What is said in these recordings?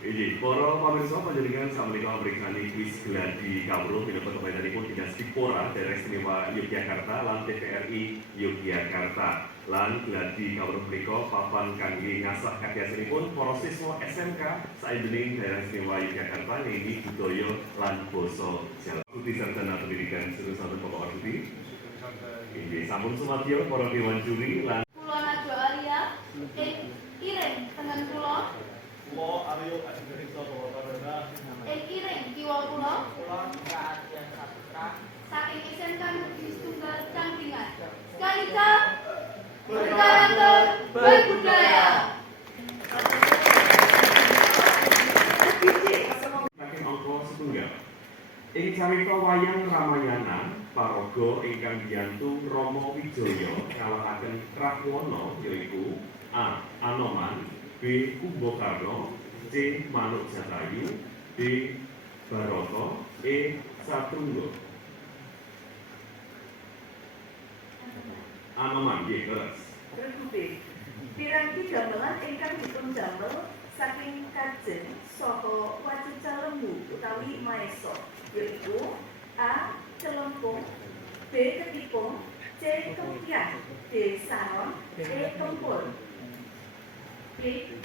Ini, para pemirsa panjenengan samenika mriksani kuis gladi kawruh minangka pemainanipun Dinas Dipora Daerah Istimewa Yogyakarta lan TVRI Yogyakarta. Lan gladi kawruh menika papan kangge ngasah kadyasanipun para siswa SMK saindenging Daerah Istimewa Yogyakarta nggih budaya lan basa Jawa. Budi sarjana pendidikan jurusan Bapak Budi. Inggih sampun sumadyo para dewan juri lan Kula Najwa Alia Ireng tengen kula Kulo Aryo Adhiriksa Bawadara Ireng kiwa kula Keadilan Saputra saking SMK Negeri Tunggal Cangkringan Kalista berkarakter berbudaya. Saking angka setunggal. Ing carita wayang Ramayana paraga ingkang diyantu Rama Wijaya kalahaken Rahwana yaiku A. Anoman, B. Kumbakarna, C. Manuk Jatayu, D. Barata, E. Satrungga. Anoman nggih leres. Berkutik, piranti gamelan ingkang dipundamel saking kajen saha wacuca lembu utawi maesa, yaitu A. Celempung, B. Ketipung, C. Kempiang, D. Saron, E. Kempul. Klik,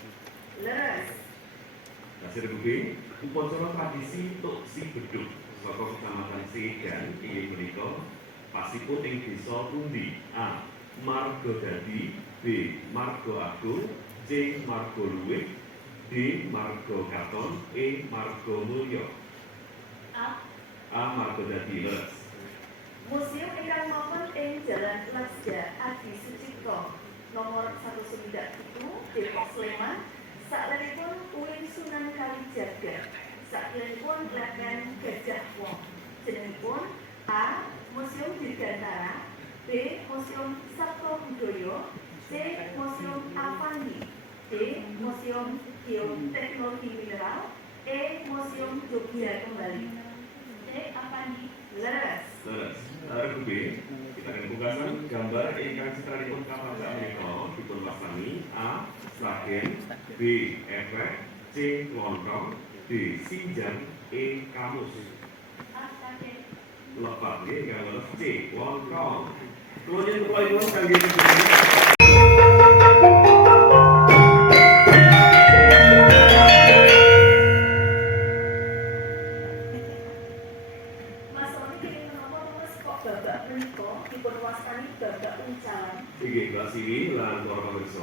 leres. Hasil bukti, upacara tradisi Tuksi Beduk saka Kecamatan Sedan inggih menika pasipun ing desa pundi? A. Marga Dadi, B. Marga Agung, C. Marga Luwih, D. Marga Katon, E. Marga Mulya. A. Marga Dadi leres. Museum ingkang mapan ing Jalan Lasda Adi Sucipto nomor 197 Depok Sleman saklenipun Uin Sunan Kalijaga saklenipun Leken Gajah Wong. Jenengipun A. Museum Dirgantara, B. Museum Sabto Budaya, C. Museum Avandi, D. Museum Geoteknologi Mineral, E. Museum Jogja Kembali. D. Avandi leres. Leres. B. Kita akan bukakan gambar ingkang citranipun kapadak menika dipun wastani A. Sragen, B. Efek, C. Lontong, D. Sinjang, E. Kamus. Lepat nggih ingkang leres C. Lontong. Kula yen kula ibu kangge Inggih Mbak Siri lan para pemirsa,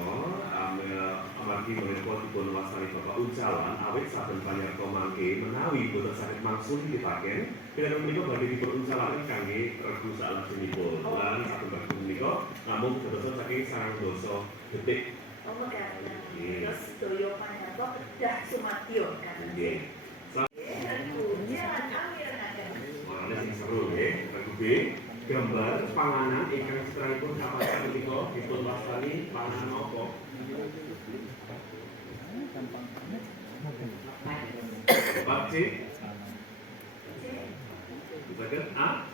amargi menika dipun wastani Bapak Uncalan awit saben panyarta mangke menawi boten saged mangsul dipitaken bilih menika badhe dipun uncalaken kangge regu salajengipun. Lan saben regu menika namung dadosa saking 9 detik. Apa karena terus sedaya panyarta kedah sumadyo kan. Nggih. Jalan Amir Naga. Makane sing seru nggih, regu B. Gambar panganan ingkang citranipun kapadak menika dipun wastani panganan apa? Bapak C. Saged A.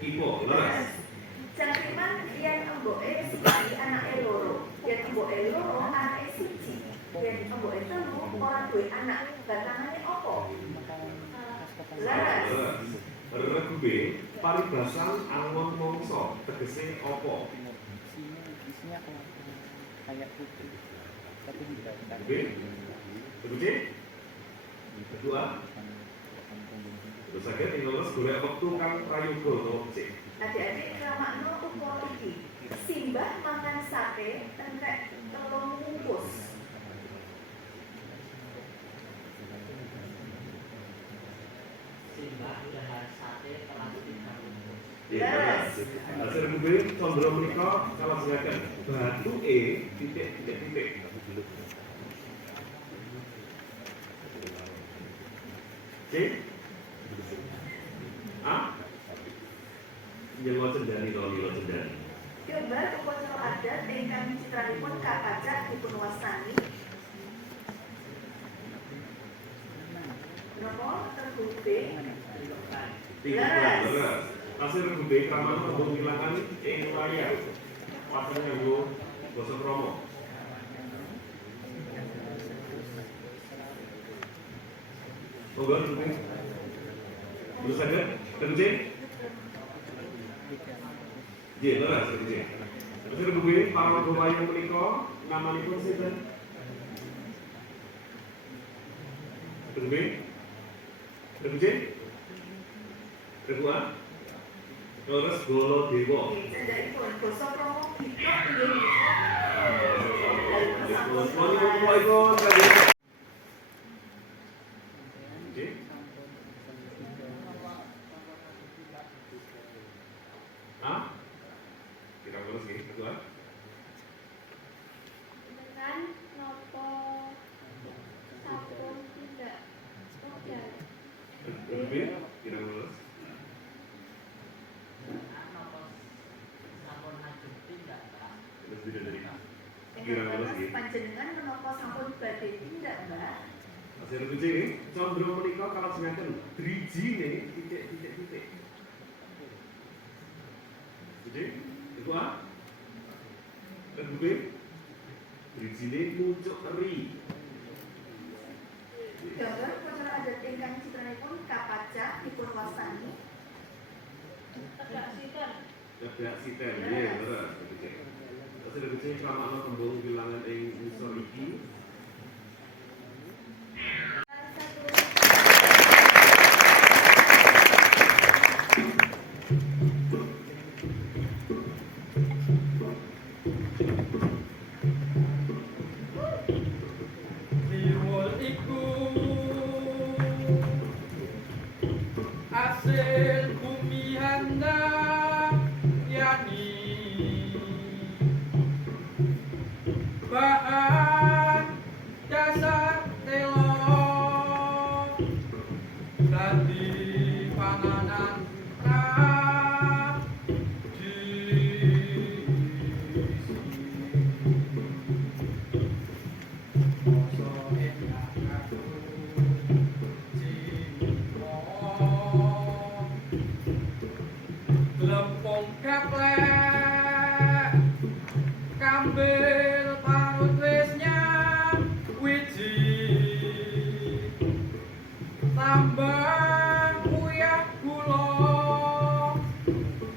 Ipo leres. Cangkriman yen emboke sebagai anake loro, yen emboke loro anake siji, yen emboke telu ora duwe anak, batangane apa? Leres. Regu B, paribasan angon mangsa tegese apa? Isinya kayak putih tapi tidak B. Regu C. Kedua, terus saged ing leres golek wektu kang prayoga utawa becik. Adik-adik kramakno ukara iki. Simbah makan sate entek 3 bungkus. Simbah dahar sate telah 3 bungkus. Yes. Hasil kuwi condro menika kalajengaken bathuke titik-titik. Oke? Ah? Nyewa cendani to lilo cendani. Gambar upacara adat ingkang citranipun kapacak dipunwastani napa terbukti Beres. Hasil regube kramana tembung wilangan ing layar. Paten nganggo basa krama. Monggo regube. Terus saged regube. Nggih, leres regube. Hasil regube paraga wayang menika namanipun sinten? Regube. Regube. Kedua, terus Golo Dewa. cendakipun basa krama kita inggih Assalamualaikum. Hah? Kita terus nih, kedua. Dengan nopo sampun tidak modal. Lebih, kita terus. Terus tidak dari Ingkang panjenengan menapa sampun badhe tindak, Mbak? hasil kucing, condro menika kalajengaken drijine titik. Kucing, kedua. Kedua, drijine muncul eri. Gambar upacara adat ingkang citranipun kapacak dipunwastani Tegak siter. Tegak siter, ya, bener. Hasil kucing kramana tembung wilangan ing unsur iki. Siwul iku hasil bumi handa yani bahan dasar telo dadi panganan lempung gaplek kambil parut wesnya wiji tambah uyah gula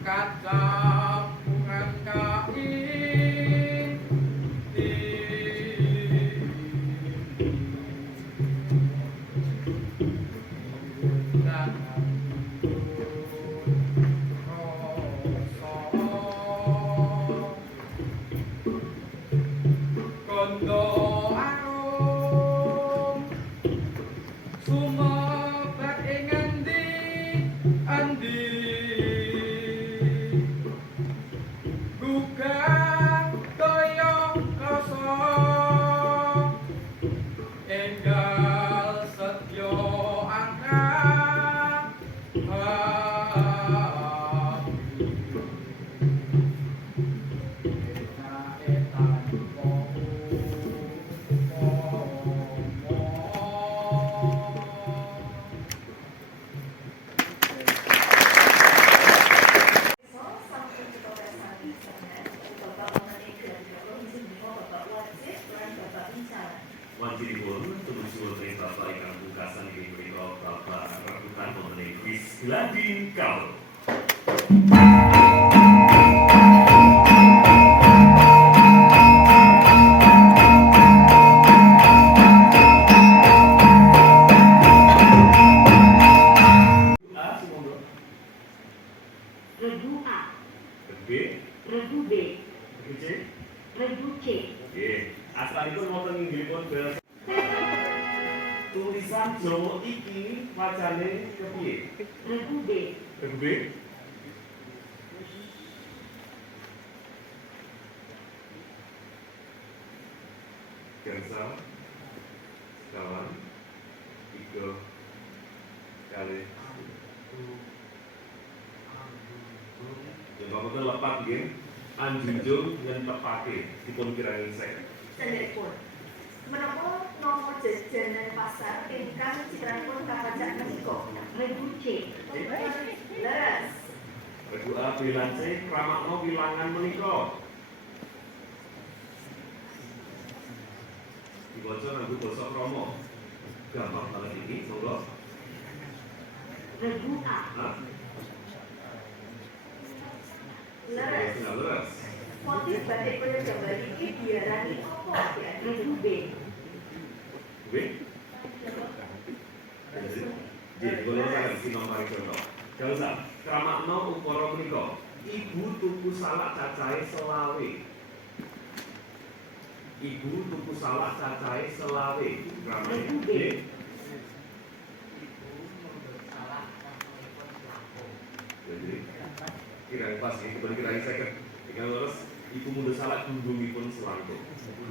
kacang bungan kain dan kondo arum sumebar ing endi gugah daya rasa enggal setya angkat sampun kita wastani sanget Bapak mengenai gelar-gelar izin Bapak wajib lan Bapak bicara. Wajibipun tumuju wonten Bapak ingkang pungkasan inggih punika Bapak rebutan wonten ing kuis gladi kaul. B, Regu B, regu C. Regu C. Oke, asalipun wonten inggilipun bel. Tulisan Jawa iki wacane kepiye? Regu B, Regu B. Gangsal, sekawan, 3 kali. Yang bapak lepat nggih, anjunjung dengan tepake dipun kirani saya. Sendikpun. Menapa nama jajanan pasar ingkang citranipun kapacak menika? Regu C. Leres. Regu A bilang C, kramakno wilangan menika. Dibaca nganggo basa krama. Gampang banget ini, monggo. Regu A. Hah? Leres. Nggak leres. Motif batik kaya gambar iki diarani apa? Regu B. B. Jadi kalau saya sinong mari contoh. Kalau saya kramakno ukara menika, ibu tuku salak cacahe selawe. Ibu tuku salak cacahe selawe. Kramane B. Jadi kira pas ini kemudian kira saya kan terus ibu mundur salak gunggung selangkung.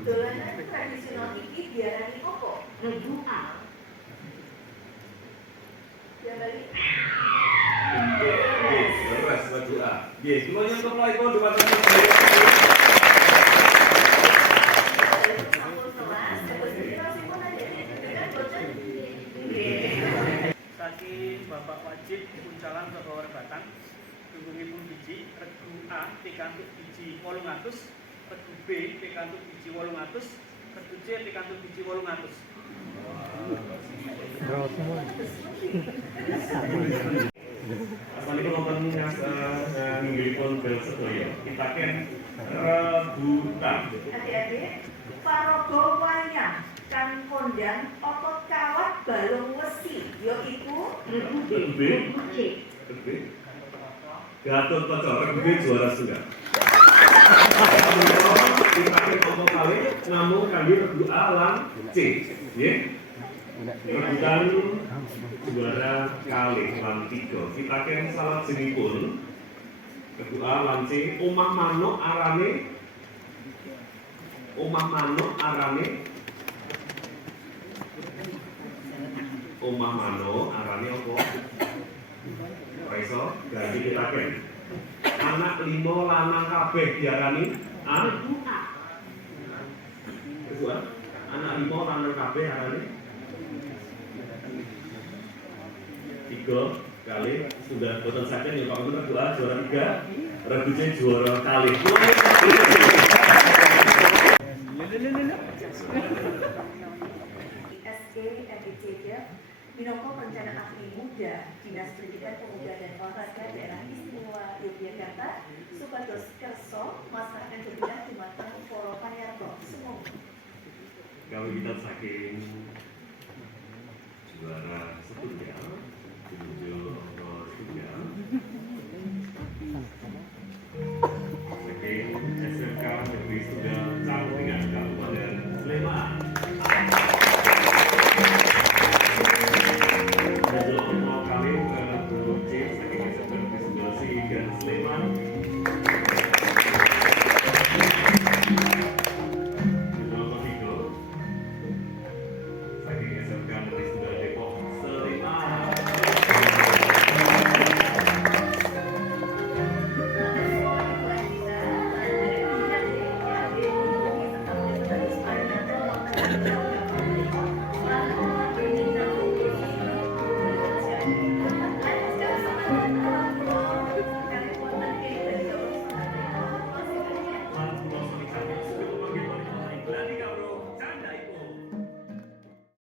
Dolanan tradisional iki diarani apa? Regu A. Diarani Leres regu A. Nggih, kula nyentuh mlaipun dhumateng Saking Bapak Wajib Puncalan Saka Batang, dukungipun biji regu A pikantuk biji 800, regu B pikantuk biji 800, regu C pikantuk biji 800. Asmanipun wonten nginggilipun bel sedaya. Kita ken rebutan. adik-adik paraga wayang kang kondang otot kawat balung wesi yaiku regu B. Regu B. Regu C. Regu B. Gatot Kaca, regu B juara tunggal. Kita ken opo kali namung kangge regu A lan C. Nggih. Rebutan juara kali lan 3. Kita ken salajengipun regu A lan C, omah manuk arane apa? Raiso, ganti kita ken. Anak 5 lanang kabeh diarani A. Regu A. Regu A. Anak 5 lanang kabeh arane 3 kali sudah boten saken ya Pak Regu A juara 3, regu C juara kali. SEMICD minangka perencana ahli muda Dinas Pendidikan Pemuda dan Olahraga Daerah Istimewa Yogyakarta supados kersa masakan kebijakan dumateng para panyarta semua. Kami kita saking juara setunggal menuju nomor tunggal saking SMK Negeri Tunggal Cangkringan Kabupaten Sleman. Menuju nomor kali ke C saking SMK Negeri Tunggal Singgan Sleman.